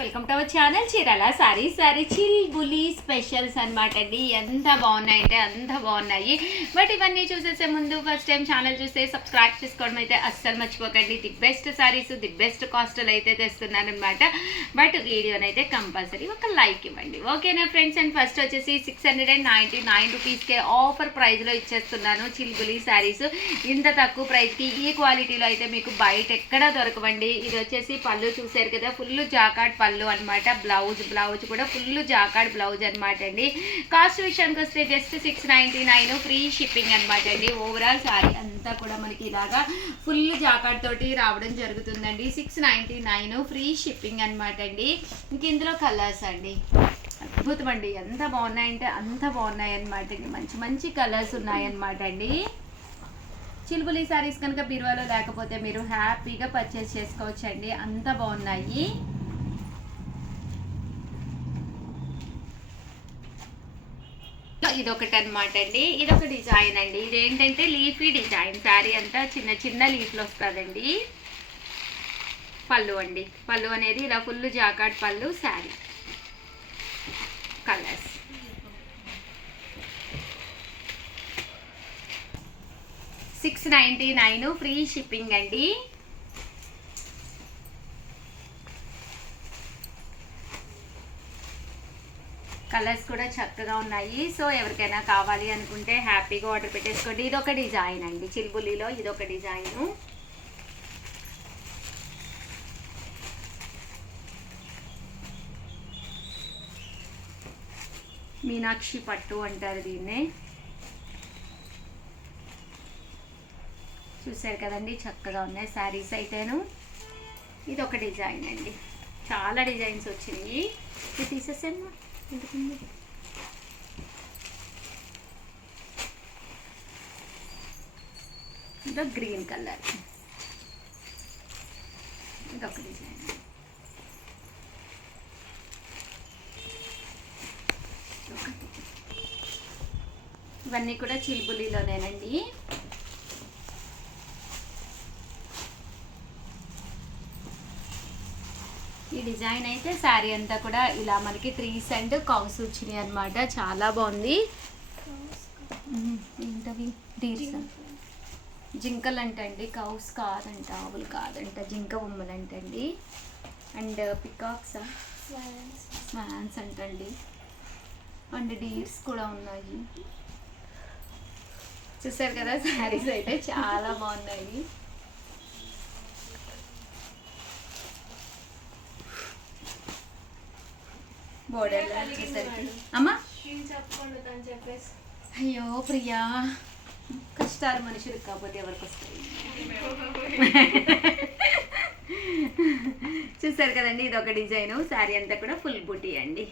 Welcome to our channel Chirala sari చిల్బులి specials అనమాట అండి. ఎంత బాగున్నాయంటే అంత బాగున్నాయి. బట్ ఇవన్నీ చూసేసే ముందు ఫస్ట్ టైం ఛానల్ చూస్తే సబ్స్క్రైబ్ చేసుకోవడం అయితే అస్సలు మర్చిపోకండి. The best saris the best కాస్ట్లో అయితే తెస్తున్నాను అనమాట. బట్ వీడియోనైతే కంపల్సరీ ఒక లైక్ ఇవ్వండి, ఓకేనా ఫ్రెండ్స్. అండ్ ఫస్ట్ వచ్చేసి 699 రూపీస్కే ఆఫర్ ప్రైస్లో ఇచ్చేస్తున్నాను చిల్బులి శారీస్. ఇంత తక్కువ ప్రైస్కి ఈ క్వాలిటీలో అయితే మీకు బయట ఎక్కడ దొరకవండి. ఇది వచ్చేసి పళ్ళు చూసారు కదా, ఫుల్ జాకాట్ పళ్ళు అనమాట. బ్లౌజ్ కూడా ఫుల్ జాకాడ్ బ్లౌజ్ అనమాట అండి. కాస్ట్ విషయానికి వస్తే జస్ట్ 699 ఫ్రీ షిప్పింగ్ అనమాట అండి. ఓవరాల్ సారీ అంతా కూడా మనకి ఇలాగా ఫుల్ జాకాడ్ తోటి రావడం జరుగుతుందండి. 699 ఫ్రీ షిప్పింగ్ అనమాట అండి. ఇంక ఇందులో కలర్స్ అండి అద్భుతం అండి, ఎంత బాగున్నాయంటే అంత బాగున్నాయి అనమాట అండి. మంచి మంచి కలర్స్ ఉన్నాయన్నమాట అండి. చిల్బులి సారీస్ కనుక బీరువాలో లేకపోతే మీరు హ్యాపీగా పర్చేస్ చేసుకోవచ్చు అండి, అంత బాగున్నాయి. ఇదొకటి అనమాట అండి. ఇదొక డిజైన్ అండి. ఇదేంటంటే లీఫీ డిజైన్. శారీ అంతా చిన్న చిన్న లీఫ్లు వస్తుందండి. పళ్ళు అండి, పళ్ళు అనేది ఇలా ఫుల్ జాకాట్ పళ్ళు. శారీ కలర్స్ 699 ఫ్రీ షిప్పింగ్ అండి. కలర్స్ కూడా చక్కగా ఉన్నాయి. సో ఎవరికైనా కావాలి అనుకుంటే హ్యాపీగా ఆర్డర్ పెట్టేసుకోండి. ఇదొక డిజైన్ అండి, చిల్బులిలో ఇదొక డిజైను. మీనాక్షి పట్టు అంటారు దీన్నే. చూసారు కదండి, చక్కగా ఉన్నాయి శారీస్ అయితేను. ఇదొక డిజైన్ అండి, చాలా డిజైన్స్ వచ్చినాయి. ఇది తీసేసాను. ఇదో గ్రీన్ కలర్, ఇదొక డిజైన్. ఇవన్నీ కూడా చిల్బులిలోనేనండి. ఈ డిజైన్ అయితే శారీ అంతా కూడా ఇలా మనకి ట్రీస్ అండ్ కౌస్ వచ్చినాయి అనమాట. చాలా బాగుంది. ఏంటవి డీర్స్, జింకలు అంటండి, కౌస్ కాదంట, ఆవులు కాదంట, జింక బొమ్మలు అంటండి. అండ్ పికాక్స్, స్వాన్స్ అంటండి. అండ్ డీర్స్ కూడా ఉన్నాయి. చూసారు కదా, శారీస్ అయితే చాలా బాగున్నాయి. బోర్డర్ వచ్చేసరికి అమ్మా అయ్యో ప్రియా, కష్టాలు మనుషులకు కాకపోతే ఎవరికి వస్తాయి. చూసారు కదండి, ఇది ఒక డిజైన్. శారీ అంతా కూడా ఫుల్ బుటీ అండి.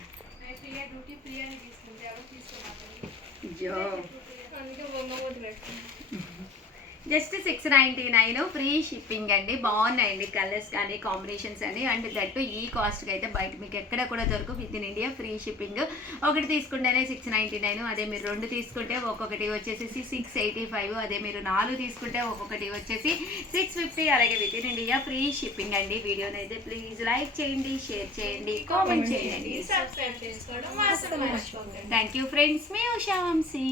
జస్ట్ 699 ఫ్రీ షిప్పింగ్ అండి. బాగున్నాయండి కలర్స్ కానీ కాంబినేషన్స్ అని. అండ్ దట్టు ఈ కాస్ట్కి అయితే బయట మీకు ఎక్కడ కూడా దొరకు. Within India free shipping. ఒకటి తీసుకుంటేనే 699, అదే మీరు 2 తీసుకుంటే ఒక్కొక్కటి వచ్చేసి 685, అదే మీరు 4 తీసుకుంటే ఒక్కొక్కటి వచ్చేసి 650. అలాగే within India free shipping అండి. వీడియోని అయితే ప్లీజ్ లైక్ చేయండి, షేర్ చేయండి, కామెంట్ చేయండి. Thank you friends. మీ Usha Vamsi,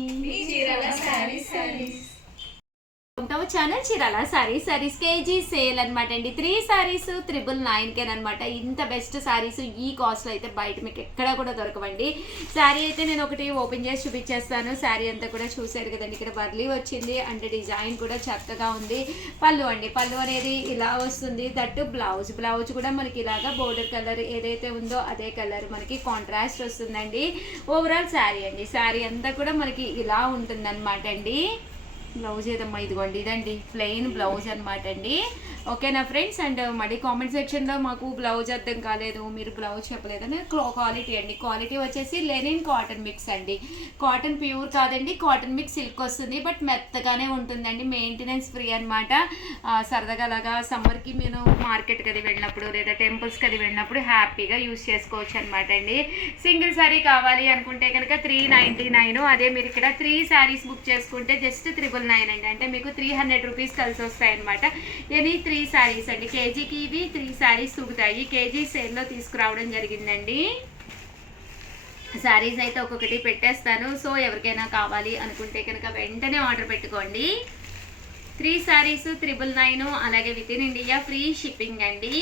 channel Chirala saris KG sale అనమాట అండి. 3 సారీస్ 999 అనమాట. ఇంత బెస్ట్ సారీస్ ఈ కాస్ట్లో అయితే బయట మీకు ఎక్కడ కూడా దొరకవండి. శారీ అయితే నేను ఒకటి ఓపెన్ చేసి చూపించేస్తాను. శారీ అంతా కూడా చూసారు కదండి, ఇక్కడ వర్లీ వచ్చింది అండ్ డిజైన్ కూడా చక్కగా ఉంది. పళ్ళు అండి, పళ్ళు అనేది ఇలా వస్తుంది. దట్టు బ్లౌజ్ కూడా మనకి ఇలాగా బోర్డర్ కలర్ ఏదైతే ఉందో అదే కలర్ మనకి కాంట్రాస్ట్ వస్తుందండి. ఓవరాల్ శారీ అండి, శారీ అంతా కూడా మనకి ఇలా ఉంటుంది అనమాట అండి. బ్లౌజ్ ఏదమ్మా, ఇదిగోండి ఇదండి ప్లెయిన్ బ్లౌజ్ అనమాట అండి. ఓకేనా ఫ్రెండ్స్. అండ్ మళ్ళీ కామెంట్ సెక్షన్లో మాకు బ్లౌజ్ అర్థం కాలేదు, మీరు బ్లౌజ్ చెప్పలేదని క్వాలిటీ అండి. క్వాలిటీ వచ్చేసి లెనిన్ కాటన్ మిక్స్ అండి. కాటన్ ప్యూర్ కాదండి, కాటన్ మిక్స్ సిల్క్ వస్తుంది. బట్ మెత్తగానే ఉంటుందండి, మెయింటెనెన్స్ ఫ్రీ అనమాట. సరదాగా అలాగా సమ్మర్కి మీరు మార్కెట్కి అది వెళ్ళినప్పుడు లేదా టెంపుల్స్కి అది వెళ్ళినప్పుడు హ్యాపీగా యూస్ చేసుకోవచ్చు అనమాట అండి. సింగిల్ శారీ కావాలి అనుకుంటే కనుక 399. అదే మీరు ఇక్కడ 3 శారీస్ బుక్ చేసుకుంటే జస్ట్ 999 9 అండి, అంటే మీకు 300 రూపీస్ కలిసి వస్తాయి అనమాట. ఎనీ 3 శారీస్ అండి, కేజీకి ఇవి 3 శారీస్ తూగుతాయి. కేజీ సేల్లో తీసుకురావడం జరిగిందండి. శారీస్ అయితే ఒక్కొక్కటి పెట్టేస్తాను. సో ఎవరికైనా కావాలి అనుకుంటే కనుక వెంటనే ఆర్డర్ పెట్టుకోండి. 3 శారీస్ 999, అలాగే within India free shipping అండి.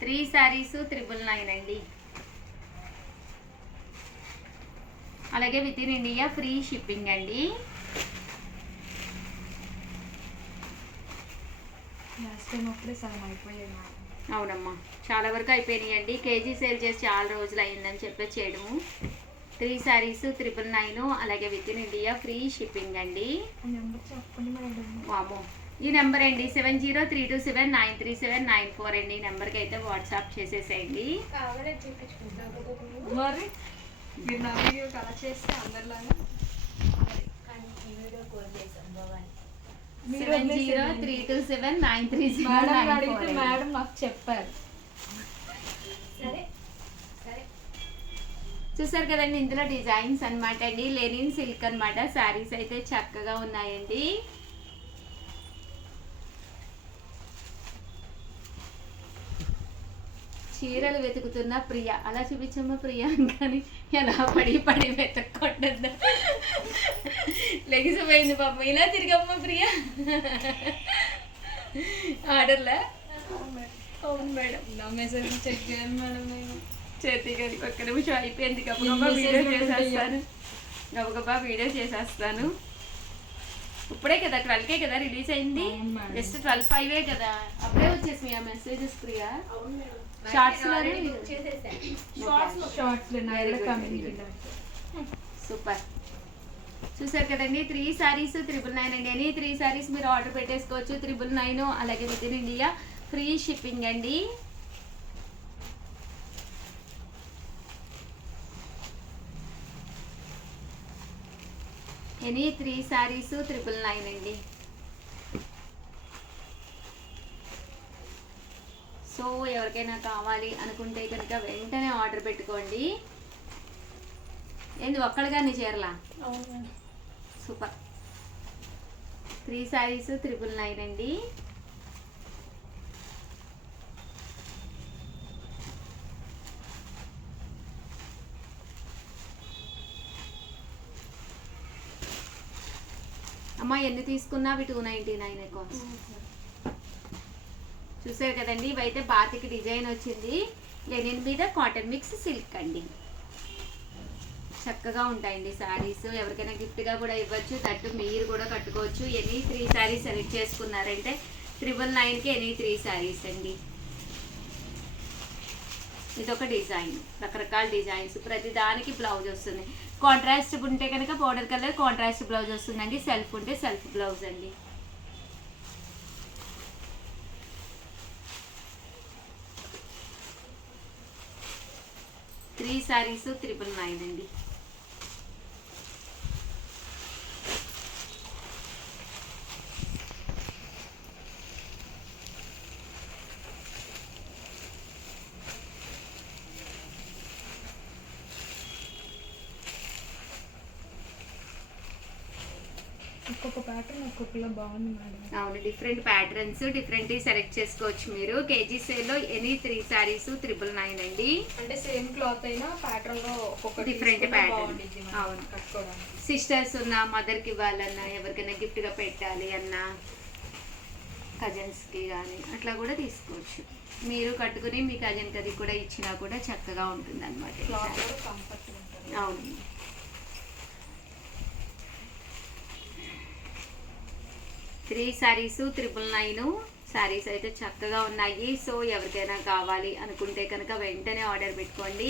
త్రీ శారీస్ 999 అండి, అలాగే within India free shipping అండి. అవునమ్మా, చాలా వరకు అయిపోయినాయండి. కేజీ సేల్ చేసి చాలా రోజులు అయిందని చెప్పేసి చేయడము. 3 శారీస్ 999, అలాగే within India free shipping అండి. వామో, ఈ నెంబర్ అండి 7032793794 అండి. ఈ నెంబర్కి అయితే వాట్సాప్ చేసేసేయండి. మరి మీరు నా వీడియో కలర్ చేస్తే అందరిలాగా 7032793794 మేడం నాకు చెప్పారు. చూసారు కదండి, ఇందులో డిజైన్స్ అనమాట అండి. లెనిన్ సిల్క్ అనమాట. శారీస్ అయితే చక్కగా ఉన్నాయండి. చీరలు వెతుకుతున్న ప్రియ, అలా చూపించమ్మా ప్రియ కానీ ఎలా పడి పడి వెతుక్కుంటుందా. లెగిసిపోయింది పాప. ఇలా తిరిగమ్మా ప్రియ. ఆర్డర్లా? అవును మేడం. నా మెసేజ్ చెక్ చేయండి మేడం. నేను చేతి గారి ఒక్క నిమిషం అయిపోయింది. గబగబా వీడియో చేసేస్తాను, గబగబా వీడియో చేసేస్తాను. ఇప్పుడే కదా 12కే కదా రిలీజ్ అయింది. జస్ట్ 12:05 కదా, అప్పుడే వచ్చేసి ఆ మెసేజెస్ ప్రియా. సూపర్. చూసారు కదండి, 3 శారీస్ 999 అండి. ఎనీ 3 శారీస్ మీరు ఆర్డర్ పెట్టేసుకోవచ్చు. 999, అలాగే within India free shipping అండి. ఎనీ 3 శారీస్ 999 అండి. సో ఎవరికైనా కావాలి అనుకుంటే కనుక వెంటనే ఆర్డర్ పెట్టుకోండి. ఏంది ఒక్కడిగానే చేరలా? సూపర్. 3 శారీస్ 999 అండి. అమ్మ ఎన్ని తీసుకున్నా అవి 299 కాస్ట్. చూసారు కదండి, ఇవైతే బాతికి డిజైన్ వచ్చింది. లెనిన్ మీద కాటన్ మిక్స్ సిల్క్ అండి. చక్కగా ఉంటాయండి శారీస్. ఎవరికైనా గిఫ్ట్గా కూడా ఇవ్వచ్చు. తట్టు మీరు కూడా కట్టుకోవచ్చు. ఎనీ 3 శారీస్ సెలెక్ట్ చేసుకున్నారంటే 999కి ఎనీ 3 శారీస్ అండి. ఇదొక డిజైన్, రకరకాల డిజైన్స్. ప్రతి దానికి బ్లౌజ్ వస్తుంది. కాంట్రాస్ట్ ఉంటే కనుక పౌడర్ కలర్ కాంట్రాస్ట్ బ్లౌజ్ వస్తుందండి. సెల్ఫ్ ఉంటే సెల్ఫ్ బ్లౌజ్ అండి. త్రీ శారీస్ 999 అండి. ఒక్కొక్క ప్యాటర్న్ ఒక్కొక్కలా బాగుంది మేడం. అవును, డిఫరెంట్ ప్యాటర్న్స్ డిఫరెంట్ సెలెక్ట్ చేసుకోవచ్చు మీరు. కేజీ సేల్లో ఎనీ 3 శారీస్ 999 అండి. అంటే సేమ్ క్లాత్ అయినా ప్యాటర్న్ లో ఒక్కొక్క డిఫరెంట్ ప్యాటర్న్. అవును, కట్టుకోవడానికి. సిస్టర్స్ ఉన్నా, మదర్కి ఇవ్వాలన్నా, ఎవరికైనా గిఫ్ట్గా పెట్టాలి అన్నా, కజిన్స్కి కానీ అట్లా కూడా తీసుకోవచ్చు. మీరు కట్టుకుని మీ కజిన్కి అది కూడా ఇచ్చినా కూడా చక్కగా ఉంటుంది అనమాట. అవును. త్రీ శారీస్ 999. శారీస్ అయితే చక్కగా ఉన్నాయి. సో ఎవరికైనా కావాలి అనుకుంటే కనుక వెంటనే ఆర్డర్ పెట్టుకోండి.